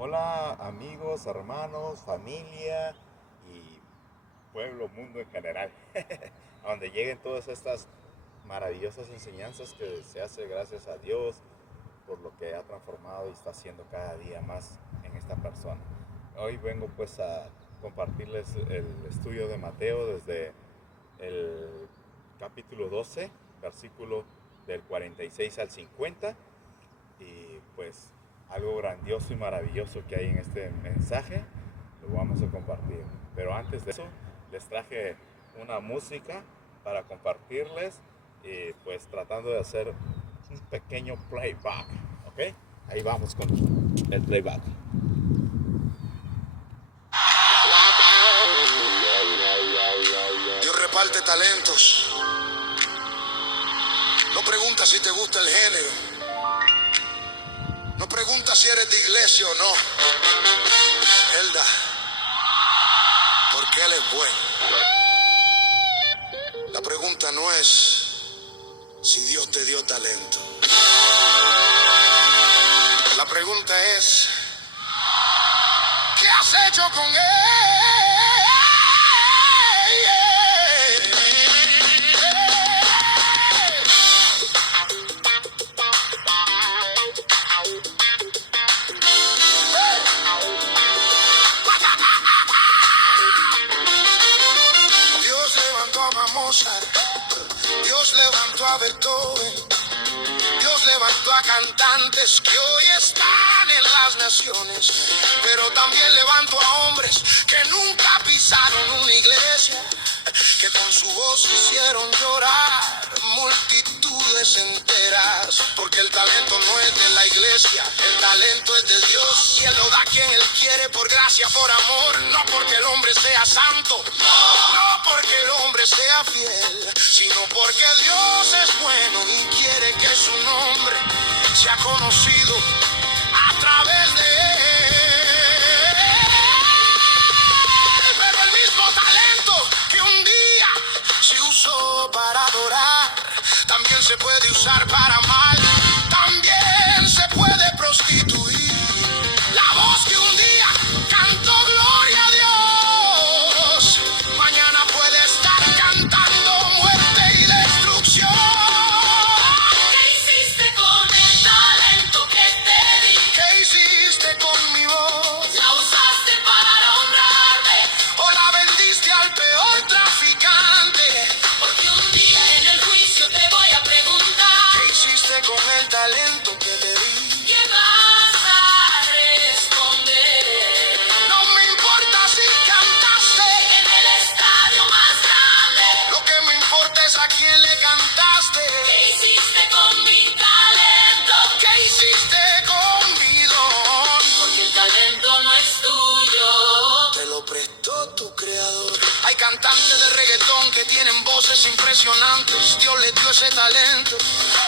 Hola amigos, hermanos, familia y pueblo, mundo en general. A donde lleguen todas estas maravillosas enseñanzas que se hace gracias a Dios por lo que ha transformado y está haciendo cada día más en esta persona. Hoy vengo pues a compartirles el estudio de Mateo desde el capítulo 12, versículo del 46 al 50 y pues algo grandioso y maravilloso que hay en este mensaje lo vamos a compartir. Pero antes de eso les traje una música para compartirles y pues tratando de hacer un pequeño playback, ¿ok? Ahí vamos con el playback. Dios reparte talentos. No pregunta si te gusta el género. No pregunta si eres de iglesia o no. Él da, porque Él es bueno. La pregunta no es si Dios te dio talento. La pregunta es, ¿qué has hecho con él? Dios levantó a Mozart, Dios levantó a Beethoven, Dios levantó a cantantes que hoy están en las naciones, pero también levantó a hombres que nunca pisaron una iglesia, que con su voz hicieron llorar multitudes enteras, porque el talento no es de la iglesia, el talento es de Dios, y Él lo da a quien Él quiere por gracia, por amor, no porque el hombre sea santo, no porque el hombre sea fiel, sino porque Dios es bueno y quiere que su nombre sea conocido a través de él. Pero el mismo talento que un día se usó para adorar, también se puede usar para mal, también se puede prostituir. La voz que un día cantó gloria a Dios, mañana puede estar cantando muerte y destrucción. ¿Qué hiciste con el talento que te di? ¿Qué hiciste con mi voz? ¿La usaste para honrarme? ¿O la vendiste al peor traficante? Porque un día en el juicio te voy a preguntar, ¿Qué hiciste con el talento que te di? ¿qué vas a responder? No me importa si cantaste, En el estadio más grande, lo que me importa es a quién le cantaste. ¿qué hiciste con mi talento? ¿Qué hiciste con mi don? Porque el talento no es tuyo. Te lo prestó tu creador. Hay cantantes de reggaetón que tienen voces impresionantes. Dios les dio ese talento.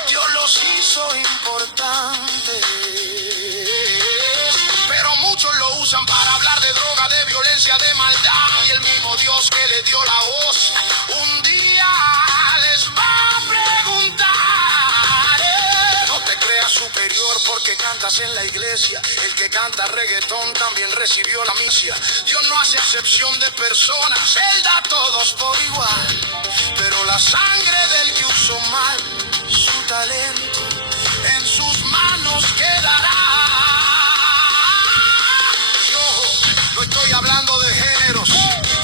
Dios los hizo importantes. Pero muchos lo usan para hablar de droga, de violencia, de maldad. Y el mismo Dios que les dio la voz, un día les va a preguntar. No te creas superior porque cantas en la iglesia. El que canta reggaetón también recibió la misia. Dios no hace acepción de personas, Él da a todos por igual. Pero la sangre del que usó mal su talento en sus manos quedará. Yo no estoy hablando de géneros,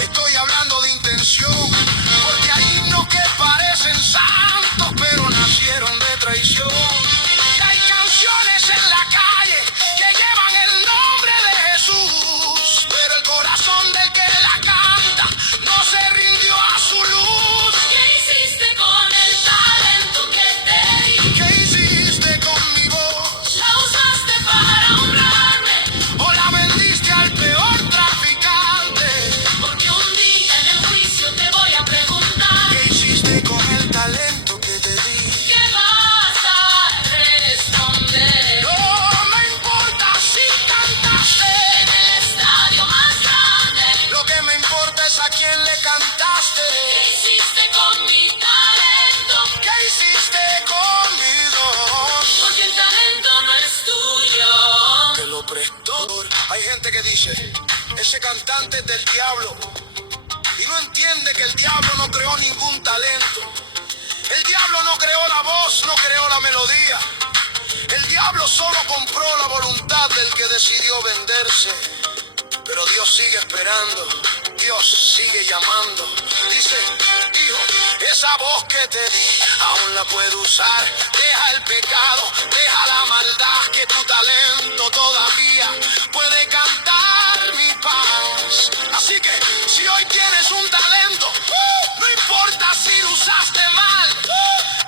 estoy hablando de intención. Porque hay himnos que parecen santos, pero nacieron de traición. Y hay canciones en la calle que llevan el nombre de Jesús, pero el corazón del que la canta no se rindió a su luz. ¿Qué hiciste con el talento cantante que dice, ese cantante es del diablo y no entiende que el diablo no creó ningún talento. El diablo no creó la voz, no creó la melodía. El diablo solo compró la voluntad del que decidió venderse. Pero Dios sigue esperando, Dios sigue llamando. Dice, hijo, esa voz que te di, aún la puedo usar. Deja el pecado, deja la maldad, que tu talento todavía puede cantar mi paz. Así que, si hoy tienes un talento, no importa si lo usaste mal,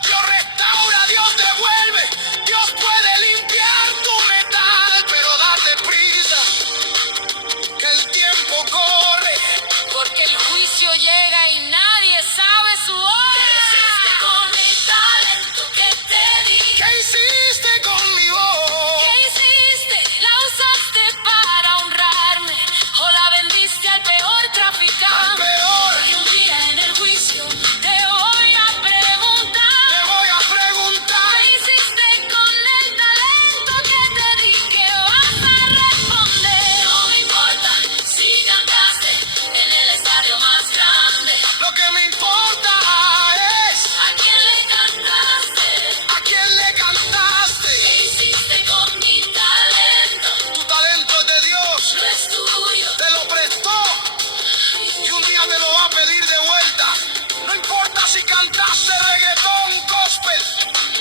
Dios restaura, Dios devuelve, Dios puede limpiar tu metal, pero date prisa, que el tiempo corre, Porque el juicio llega y nadie sabe su hora. ¿Qué hiciste con el talento que te di? ¿qué hiciste con mi voz? ¿Qué hiciste? ¿La usaste para honrarme? ¿O la vendiste al peor Al traficante? peor, Y un día en el juicio te voy a te preguntar. voy a preguntar. ¿Qué hiciste con el talento que te di? ¿Qué vas a responder? No me importa si cantaste en el estadio más grande. Lo que me importa es ¿A quién le cantaste? a quién le cantaste. ¿Qué hiciste con mi talento? Tu talento es de Dios, No es tuyo. te lo prestó y un día te lo va a pedir de vuelta. No importa si cantaste reggaetón, gospel,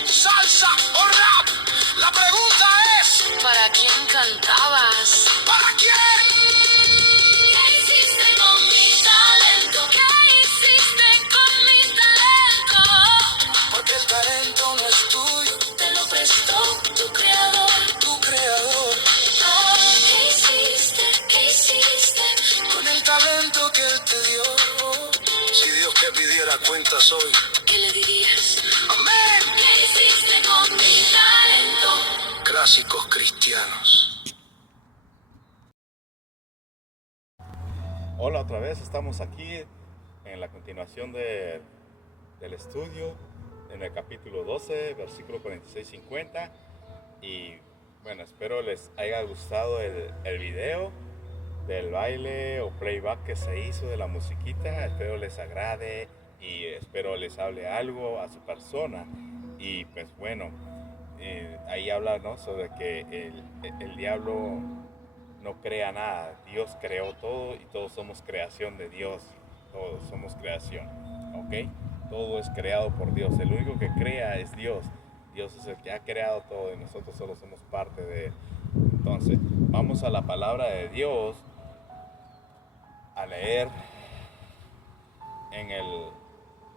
salsa o rap. La pregunta es, ¿Para quién cantabas? ¿para quién? ¿Qué hiciste con mi talento? ¿Qué hiciste con mi talento? Porque el talento no es tuyo, Te lo prestó tu creador. tu creador. ¿Qué hiciste? ¿Qué hiciste? Con el talento que Él te dio. Si Dios te pidiera cuentas hoy, ¿Qué le dirías? amén. ¿Qué hiciste con mi talento? Clásicos cristianos. Hola, otra vez estamos aquí en la continuación del estudio, en el capítulo 12, versículo 46-50. Y bueno, espero les haya gustado el video del baile o playback que se hizo de la musiquita. Espero les agrade y espero les hable algo a su persona. Y pues bueno, ahí habla, ¿no?, sobre que el diablo no crea nada. Dios creó todo y todos somos creación de Dios. Todos somos creación, ¿ok? Todo es creado por Dios. El único que crea es Dios. Dios es el que ha creado todo y nosotros solo somos parte de él. Entonces, vamos a la palabra de Dios a leer en el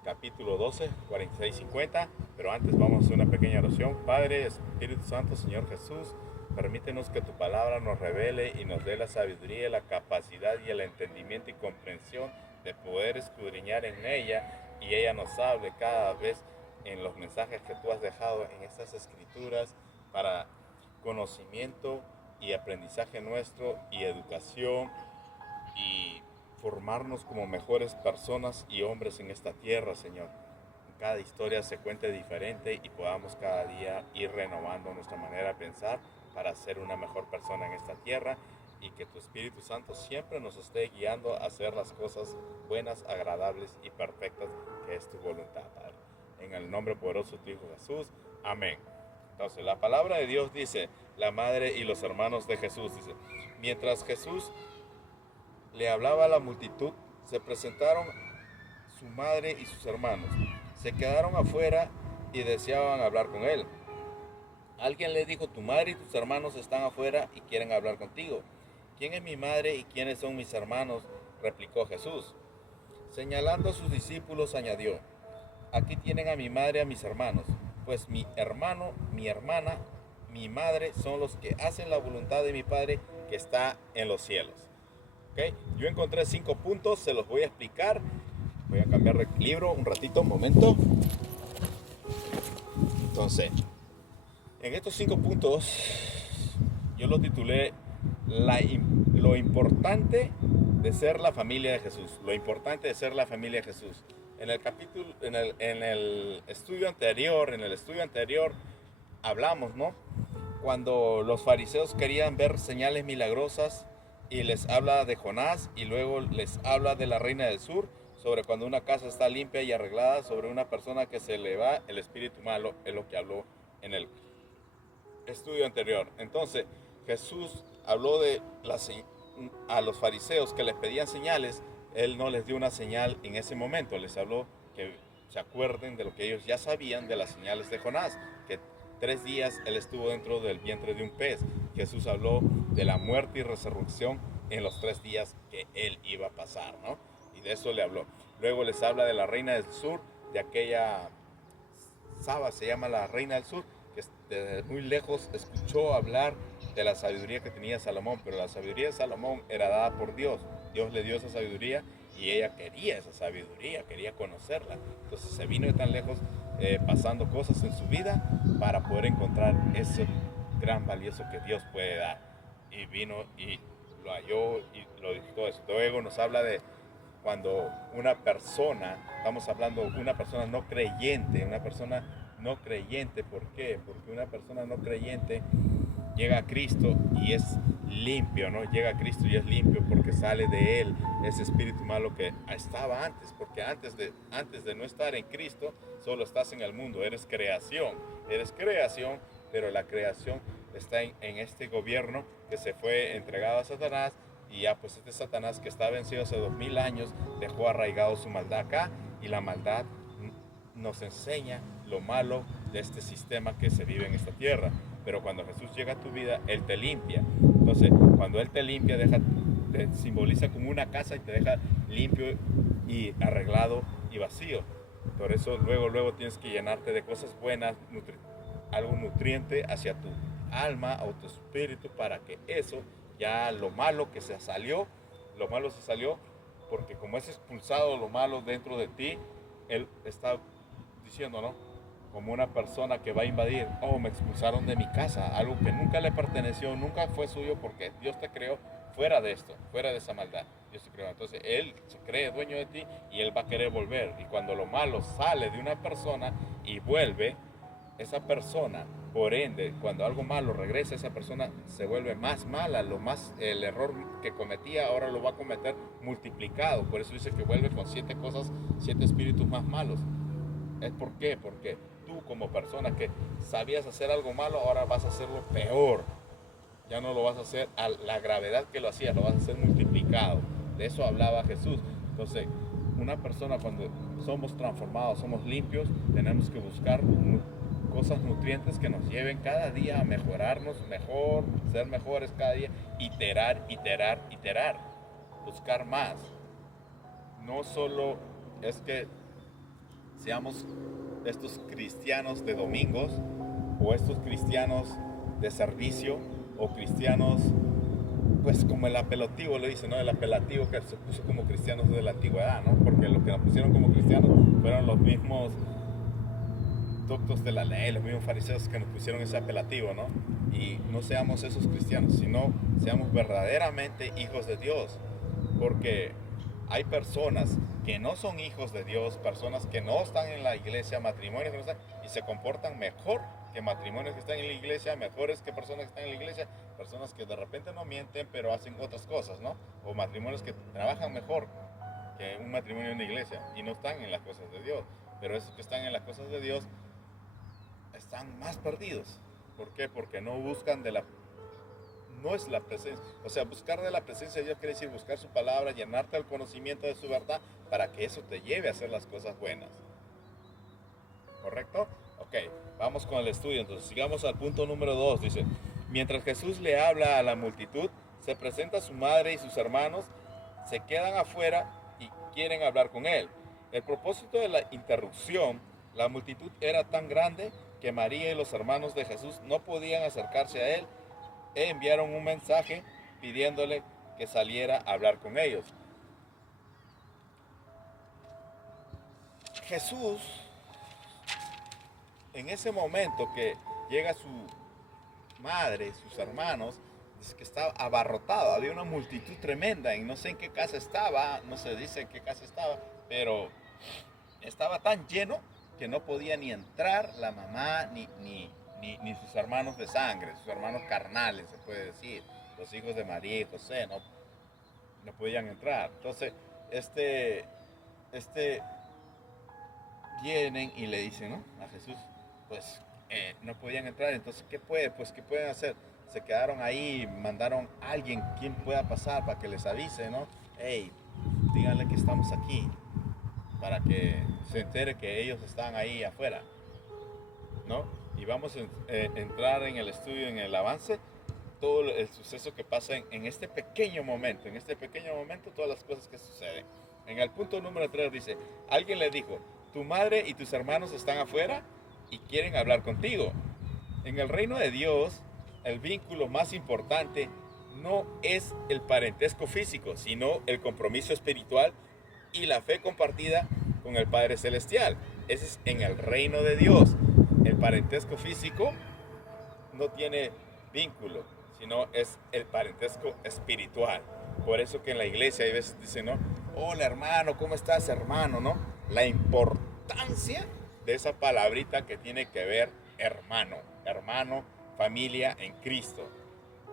capítulo 12, 46-50. Pero antes vamos a hacer una pequeña oración. Padre, Espíritu Santo, Señor Jesús, permítenos que tu palabra nos revele y nos dé la sabiduría, la capacidad y el entendimiento y comprensión de poder escudriñar en ella, y ella nos hable cada vez en los mensajes que tú has dejado en estas escrituras para conocimiento y aprendizaje nuestro y educación, y formarnos como mejores personas y hombres en esta tierra, Señor. Cada historia se cuente diferente y podamos cada día ir renovando nuestra manera de pensar para ser una mejor persona en esta tierra, y que tu Espíritu Santo siempre nos esté guiando a hacer las cosas buenas, agradables y perfectas, que es tu voluntad, Padre. En el nombre poderoso de tu Hijo Jesús. Amén. Entonces, la palabra de Dios dice, la madre y los hermanos de Jesús, dice, mientras Jesús le hablaba a la multitud, se presentaron su madre y sus hermanos. Se quedaron afuera y deseaban hablar con él. Alguien le dijo, tu madre y tus hermanos están afuera y quieren hablar contigo. ¿Quién es mi madre y quiénes son mis hermanos?, replicó Jesús. Señalando a sus discípulos, añadió, aquí tienen a mi madre y a mis hermanos, pues mi hermano, mi hermana, mi madre son los que hacen la voluntad de mi Padre que está en los cielos. ¿Okay? Yo encontré 5 puntos, se los voy a explicar. Voy a cambiar de libro un ratito, un momento. Entonces, en estos 5 puntos, yo lo titulé lo importante de ser la familia de Jesús. Lo importante de ser la familia de Jesús. En el capítulo, en el estudio anterior, hablamos, ¿no?, cuando los fariseos querían ver señales milagrosas y les habla de Jonás y luego les habla de la reina del sur, sobre cuando una casa está limpia y arreglada, sobre una persona que se le va el espíritu malo, es lo que habló en el estudio anterior. Entonces, Jesús habló a los fariseos que les pedían señales, él no les dio una señal en ese momento, les habló que se acuerden de lo que ellos ya sabían de las señales de Jonás, que 3 días él estuvo dentro del vientre de un pez. Jesús habló de la muerte y resurrección en los 3 días que él iba a pasar, ¿no? Y de eso le habló. Luego les habla de la reina del sur, de aquella Saba, se llama la reina del sur, que desde muy lejos escuchó hablar de la sabiduría que tenía Salomón, pero la sabiduría de Salomón era dada por Dios. Dios le dio esa sabiduría y ella quería esa sabiduría, quería conocerla. Entonces se vino de tan lejos, pasando cosas en su vida para poder encontrar ese gran valioso que Dios puede dar. Y vino y lo halló y lo dijo todo eso. Luego nos habla de cuando una persona, estamos hablando de una persona no creyente, ¿por qué? Porque una persona no creyente llega a Cristo y es limpio, ¿no? Llega a Cristo y es limpio porque sale de él ese espíritu malo que estaba antes, porque antes de no estar en Cristo, solo estás en el mundo, eres creación, pero la creación está en este gobierno que se fue entregado a Satanás. Y ya pues este Satanás que está vencido hace 2000 años dejó arraigado su maldad acá, y la maldad nos enseña lo malo de este sistema que se vive en esta tierra. Pero cuando Jesús llega a tu vida, Él te limpia. Entonces cuando Él te limpia, te simboliza como una casa y te deja limpio y arreglado y vacío. Por eso luego tienes que llenarte de cosas buenas, algo nutriente hacia tu alma o tu espíritu, para que eso, ya lo malo se salió, porque como es expulsado lo malo dentro de ti, él está diciendo, ¿no? Como una persona que va a invadir, me expulsaron de mi casa, algo que nunca le perteneció, nunca fue suyo, porque Dios te creó fuera de esto, fuera de esa maldad. Dios te creó. Entonces Él se cree dueño de ti y Él va a querer volver. Y cuando lo malo sale de una persona y vuelve, esa persona, por ende, cuando algo malo regresa, esa persona se vuelve más mala, el error que cometía ahora lo va a cometer multiplicado. Por eso dice que vuelve con 7 espíritus más malos. ¿Es por qué? Porque tú, como persona que sabías hacer algo malo, ahora vas a hacerlo peor. Ya no lo vas a hacer a la gravedad que lo hacías, lo vas a hacer multiplicado. De eso hablaba Jesús. Entonces, una persona, cuando somos transformados, somos limpios, tenemos que buscar cosas nutrientes que nos lleven cada día a mejorarnos mejor, ser mejores cada día, iterar, buscar más. No solo es que seamos estos cristianos de domingos, o estos cristianos de servicio, o cristianos, pues como el apelativo le dice, ¿no? El apelativo que se puso como cristianos de la antigüedad, ¿no? Porque los que nos pusieron como cristianos fueron los mismos doctos de la ley, los mismos fariseos que nos pusieron ese apelativo, ¿no? Y no seamos esos cristianos, sino seamos verdaderamente hijos de Dios, porque hay personas que no son hijos de Dios, personas que no están en la iglesia, matrimonios que no están, y se comportan mejor que matrimonios que están en la iglesia, mejores que personas que están en la iglesia, personas que de repente no mienten, pero hacen otras cosas, ¿no? O matrimonios que trabajan mejor que un matrimonio en la iglesia y no están en las cosas de Dios. Pero esos que están en las cosas de Dios están más perdidos. ¿Por qué? Porque no buscan no es la presencia, o sea, buscar de la presencia de Dios quiere decir buscar su palabra, llenarte del conocimiento de su verdad, para que eso te lleve a hacer las cosas buenas. ¿Correcto? Ok, vamos con el estudio. Entonces sigamos al punto número 2. Dice, mientras Jesús le habla a la multitud, se presenta su madre y sus hermanos, se quedan afuera y quieren hablar con él. El propósito de la interrupción, la multitud era tan grande que María y los hermanos de Jesús no podían acercarse a él, e enviaron un mensaje pidiéndole que saliera a hablar con ellos. Jesús, en ese momento que llega su madre, sus hermanos, dice que estaba abarrotado, había una multitud tremenda, y no sé en qué casa estaba, no se dice en qué casa estaba, pero estaba tan lleno que no podía ni entrar la mamá ni sus hermanos de sangre, sus hermanos carnales, se puede decir, los hijos de María y José, ¿no? no podían entrar. Entonces, este, este vienen y le dicen, ¿no?, a Jesús, pues no podían entrar, entonces ¿qué pueden hacer? Se quedaron ahí, mandaron a alguien, quien pueda pasar para que les avise, ¿no? Hey, díganle que estamos aquí, para que se entere que ellos están ahí afuera, ¿no? Y vamos a entrar en el estudio, en el avance, todo el suceso que pasa en este pequeño momento, todas las cosas que suceden. En el punto número 3 dice, alguien le dijo, tu madre y tus hermanos están afuera y quieren hablar contigo. En el reino de Dios, el vínculo más importante no es el parentesco físico, sino el compromiso espiritual y la fe compartida con el Padre Celestial. Ese es en el reino de Dios. El parentesco físico no tiene vínculo, sino es el parentesco espiritual. Por eso que en la iglesia hay veces dicen, ¿no?, hola hermano, ¿cómo estás, hermano?, ¿no? La importancia de esa palabrita que tiene que ver hermano, familia en Cristo.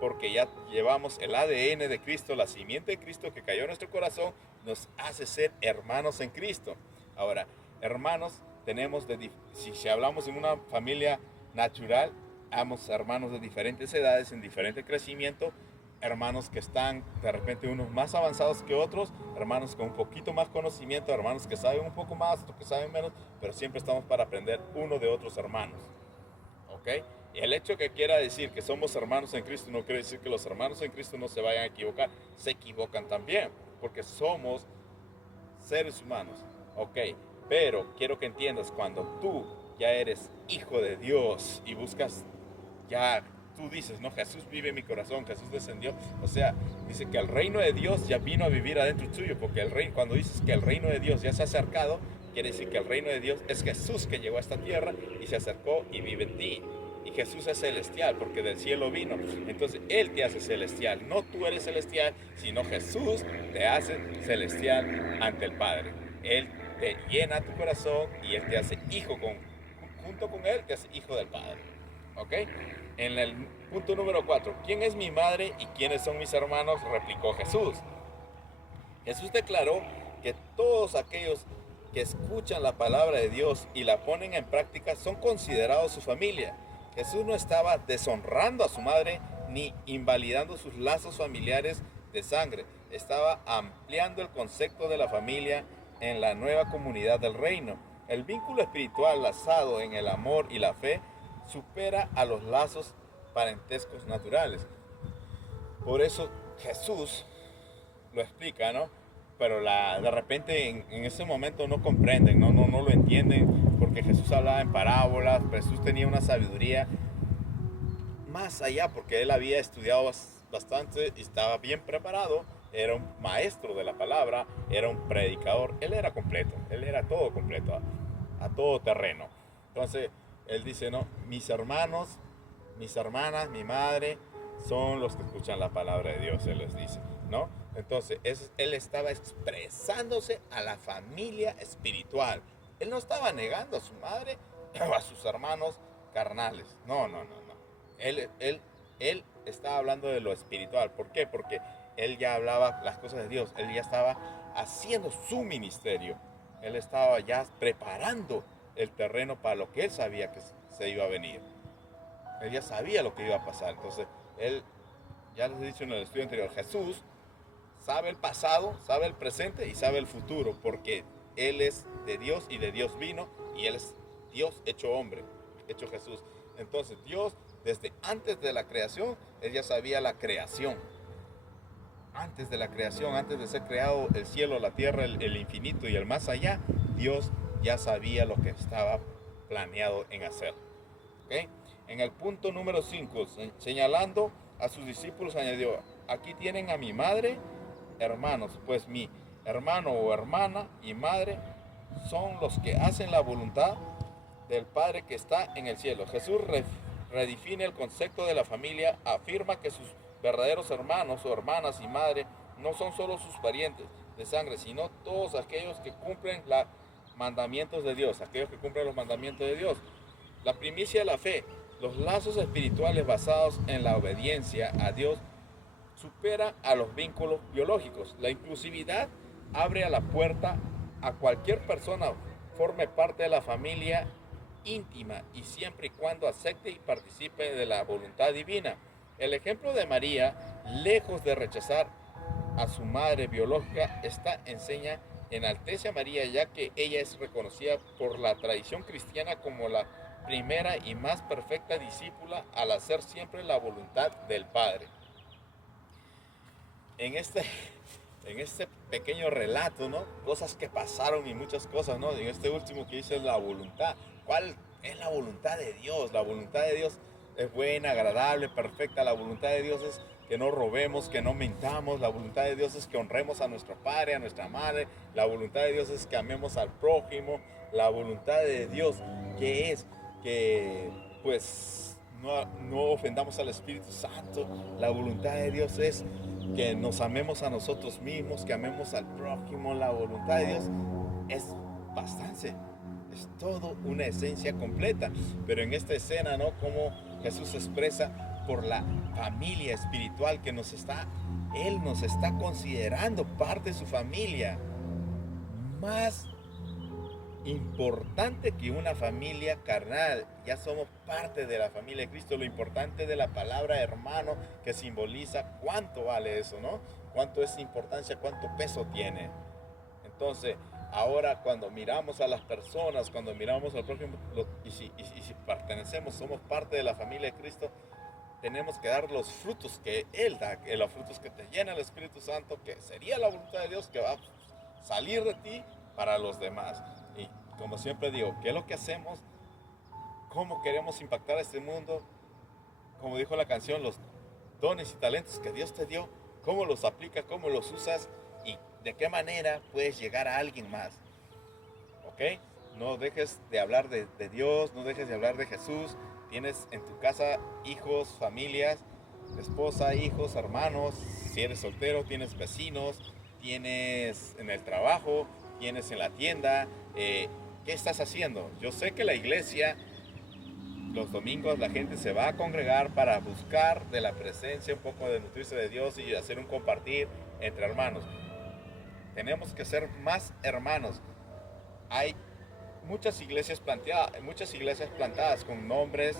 Porque ya llevamos el ADN de Cristo, la simiente de Cristo que cayó en nuestro corazón, nos hace ser hermanos en Cristo. Ahora, hermanos tenemos, si hablamos en una familia natural, somos hermanos de diferentes edades, en diferente crecimiento, hermanos que están de repente unos más avanzados que otros, hermanos con un poquito más conocimiento, hermanos que saben un poco más, otros que saben menos, pero siempre estamos para aprender uno de otros hermanos. ¿Ok? Y el hecho que quiera decir que somos hermanos en Cristo no quiere decir que los hermanos en Cristo no se vayan a equivocar. Se equivocan también, porque somos seres humanos. ¿Ok? Pero quiero que entiendas, cuando tú ya eres hijo de Dios y buscas, ya tú dices, no, Jesús vive en mi corazón, Jesús descendió. O sea, dice que el reino de Dios ya vino a vivir adentro tuyo, porque cuando dices que el reino de Dios ya se ha acercado, quiere decir que el reino de Dios es Jesús que llegó a esta tierra y se acercó y vive en ti. Y Jesús es celestial porque del cielo vino. Entonces Él te hace celestial. No tú eres celestial, sino Jesús te hace celestial ante el Padre. Él te llena tu corazón y Él te hace hijo junto con Él, te hace hijo del Padre. ¿Ok? En el punto número 4, ¿quién es mi madre y quiénes son mis hermanos?, replicó Jesús. Jesús declaró que todos aquellos que escuchan la palabra de Dios y la ponen en práctica son considerados su familia. Jesús no estaba deshonrando a su madre ni invalidando sus lazos familiares de sangre. Estaba ampliando el concepto de la familia en la nueva comunidad del reino. El vínculo espiritual basado en el amor y la fe supera a los lazos parentescos naturales. Por eso Jesús lo explica, ¿no? Pero de repente en ese momento no comprenden, no lo entienden, porque Jesús hablaba en parábolas, Jesús tenía una sabiduría más allá, porque él había estudiado bastante y estaba bien preparado, era un maestro de la palabra, era un predicador, él era completo, él era todo completo, a todo terreno. Entonces él dice, no, mis hermanos, mis hermanas, mi madre son los que escuchan la palabra de Dios, él les dice, ¿no? Entonces, él estaba expresándose a la familia espiritual. Él no estaba negando a su madre o a sus hermanos carnales. No. Él estaba hablando de lo espiritual. ¿Por qué? Porque él ya hablaba las cosas de Dios. Él ya estaba haciendo su ministerio. Él estaba ya preparando el terreno para lo que él sabía que se iba a venir. Él ya sabía lo que iba a pasar. Entonces, él, ya les he dicho en el estudio anterior, Jesús sabe el pasado, sabe el presente y sabe el futuro, porque Él es de Dios y de Dios vino, y Él es Dios hecho hombre, hecho Jesús. Entonces Dios, desde antes de la creación, Él ya sabía la creación. Antes de la creación, antes de ser creado el cielo, la tierra, el infinito y el más allá, Dios ya sabía lo que estaba planeado en hacer. ¿Okay? En el punto número 5, señalando a sus discípulos, añadió, aquí tienen a mi madre, hermanos, pues mi hermano o hermana y madre son los que hacen la voluntad del Padre que está en el cielo. Jesús redefine el concepto de la familia, afirma que sus verdaderos hermanos o hermanas y madre no son solo sus parientes de sangre, sino todos aquellos que cumplen los mandamientos de Dios, aquellos que cumplen los mandamientos de Dios. La primicia de la fe, los lazos espirituales basados en la obediencia a Dios supera a los vínculos biológicos. La inclusividad abre a la puerta a cualquier persona forme parte de la familia íntima y siempre y cuando acepte y participe de la voluntad divina. El ejemplo de María, lejos de rechazar a su madre biológica, esta enseña enaltece a María, ya que ella es reconocida por la tradición cristiana como la primera y más perfecta discípula al hacer siempre la voluntad del Padre. En este pequeño relato, ¿no? Cosas que pasaron y muchas cosas, ¿no? En este último que dice la voluntad. ¿Cuál es la voluntad de Dios? La voluntad de Dios es buena, agradable, perfecta. La voluntad de Dios es que no robemos, que no mintamos. La voluntad de Dios es que honremos a nuestro padre, a nuestra madre. La voluntad de Dios es que amemos al prójimo. La voluntad de Dios que es que pues no ofendamos al Espíritu Santo. La voluntad de Dios es que nos amemos a nosotros mismos, que amemos al prójimo. La voluntad de Dios es bastante, es todo una esencia completa. Pero en esta escena, ¿no? Como Jesús expresa por la familia espiritual que Él nos está considerando parte de su familia. Más importante que una familia carnal, ya somos parte de la familia de Cristo. Lo importante de la palabra hermano, que simboliza cuánto vale eso, ¿no? Cuánto es importancia, cuánto peso tiene. Entonces, ahora cuando miramos a las personas, cuando miramos al prójimo, y si pertenecemos, somos parte de la familia de Cristo, tenemos que dar los frutos que Él da, los frutos que te llena el Espíritu Santo, que sería la voluntad de Dios que va a salir de ti para los demás. Y como siempre digo, ¿qué es lo que hacemos? ¿Cómo queremos impactar a este mundo? Como dijo la canción, los dones y talentos que Dios te dio, ¿cómo los aplicas? ¿Cómo los usas? ¿Y de qué manera puedes llegar a alguien más? ¿Ok? No dejes de hablar de Dios, no dejes de hablar de Jesús. Tienes en tu casa hijos, familias, esposa, hijos, hermanos. Si eres soltero, tienes vecinos, tienes en el trabajo, tienes en la tienda. ¿Qué estás haciendo? Yo sé que la iglesia, los domingos la gente se va a congregar para buscar de la presencia, un poco de nutrirse de Dios y hacer un compartir entre hermanos. Tenemos que ser más hermanos. Hay muchas iglesias plantadas con nombres,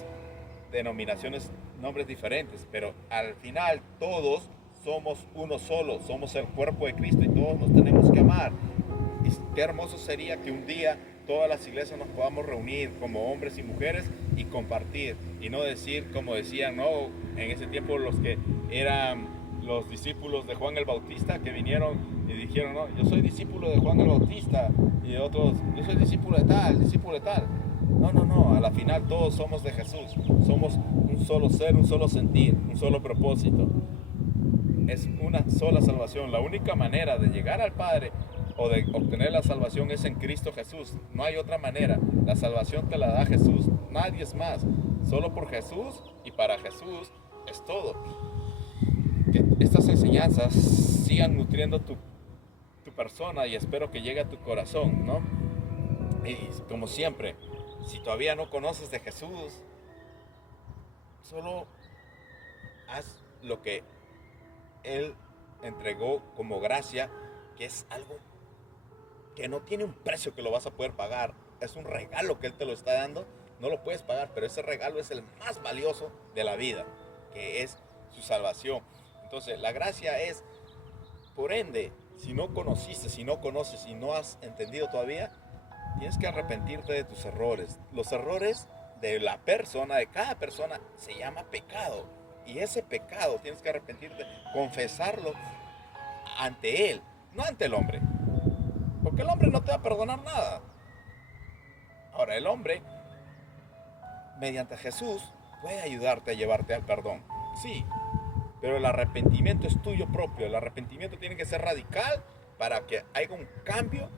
denominaciones, nombres diferentes, pero al final todos somos uno solo, somos el cuerpo de Cristo y todos nos tenemos que amar. Y qué hermoso sería que un día todas las iglesias nos podamos reunir como hombres y mujeres y compartir, y no decir como decían, no, en ese tiempo los que eran los discípulos de Juan el Bautista, que vinieron y dijeron, no, yo soy discípulo de Juan el Bautista, y otros, yo soy discípulo de tal, discípulo de tal. No, a la final todos somos de Jesús, somos un solo ser, un solo sentir, un solo propósito. Es una sola salvación. La única manera de llegar al Padre o de obtener la salvación es en Cristo Jesús. No hay otra manera. La salvación te la da Jesús, nadie es más. Solo por Jesús y para Jesús es todo. Que estas enseñanzas sigan nutriendo tu persona y espero que llegue a tu corazón, ¿no? Y como siempre, si todavía no conoces de Jesús, solo haz lo que Él entregó como gracia, que es algo que no tiene un precio que lo vas a poder pagar. Es un regalo que Él te lo está dando, no lo puedes pagar, pero ese regalo es el más valioso de la vida, que es su salvación. Entonces, la gracia es, por ende, si no conociste, si no conoces, si no has entendido todavía, tienes que arrepentirte de tus errores. Los errores de la persona, de cada persona, se llama pecado. Y ese pecado tienes que arrepentirte, confesarlo ante Él, no ante el hombre. Porque el hombre no te va a perdonar nada. Ahora, el hombre, mediante Jesús, puede ayudarte a llevarte al perdón. Sí, pero el arrepentimiento es tuyo propio. El arrepentimiento tiene que ser radical para que haya un cambio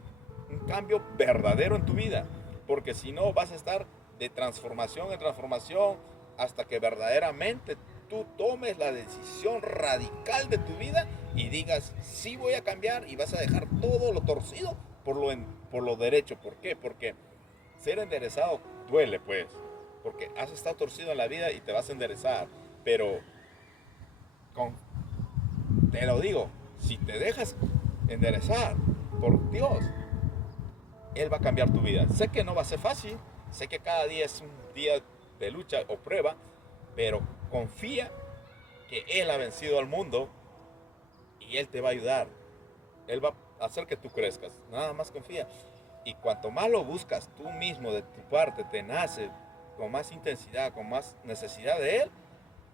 verdadero en tu vida. Porque si no, vas a estar de transformación en transformación hasta que verdaderamente tú tomes la decisión radical de tu vida y digas, sí voy a cambiar, y vas a dejar todo lo torcido por lo derecho. ¿Por qué? Porque ser enderezado duele, pues. Porque has estado torcido en la vida y te vas a enderezar. Pero te lo digo, si te dejas enderezar por Dios, Él va a cambiar tu vida. Sé que no va a ser fácil, sé que cada día es un día de lucha o prueba, pero confía que Él ha vencido al mundo y Él te va a ayudar. Él va a hacer que tú crezcas. Nada más confía. Y cuanto más lo buscas tú mismo de tu parte, te nace con más intensidad, con más necesidad de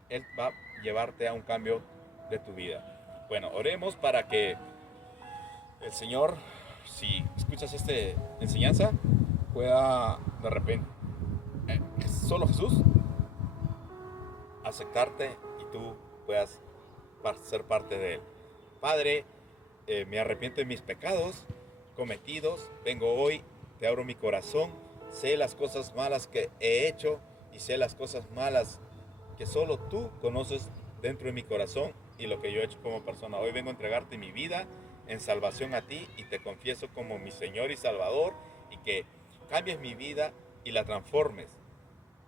Él va a llevarte a un cambio de tu vida. Bueno, oremos para que el Señor, si escuchas esta enseñanza, pueda de repente, solo Jesús, aceptarte y tú puedas ser parte de Él. Padre, me arrepiento de mis pecados cometidos, vengo hoy, te abro mi corazón, sé las cosas malas que he hecho y sé las cosas malas que solo tú conoces dentro de mi corazón y lo que yo he hecho como persona. Hoy vengo a entregarte mi vida en salvación a ti y te confieso como mi Señor y Salvador y que cambies mi vida y la transformes.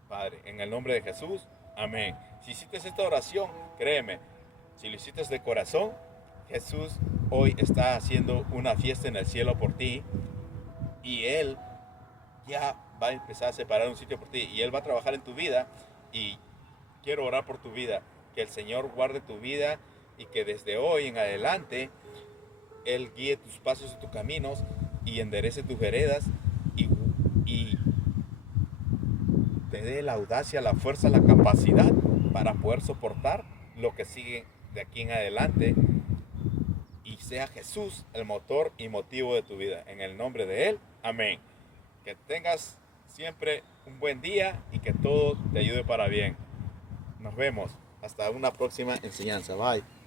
Padre, en el nombre de Jesús, amén. Si hiciste esta oración, créeme, si lo hiciste de corazón, Jesús hoy está haciendo una fiesta en el cielo por ti y Él ya va a empezar a separar un sitio por ti y Él va a trabajar en tu vida y quiero orar por tu vida, que el Señor guarde tu vida y que desde hoy en adelante Él guíe tus pasos y tus caminos y enderece tus veredas y te dé la audacia, la fuerza, la capacidad para poder soportar lo que sigue de aquí en adelante y sea Jesús el motor y motivo de tu vida. En el nombre de Él, amén. Que tengas siempre un buen día y que todo te ayude para bien. Nos vemos. Hasta una próxima enseñanza. Bye.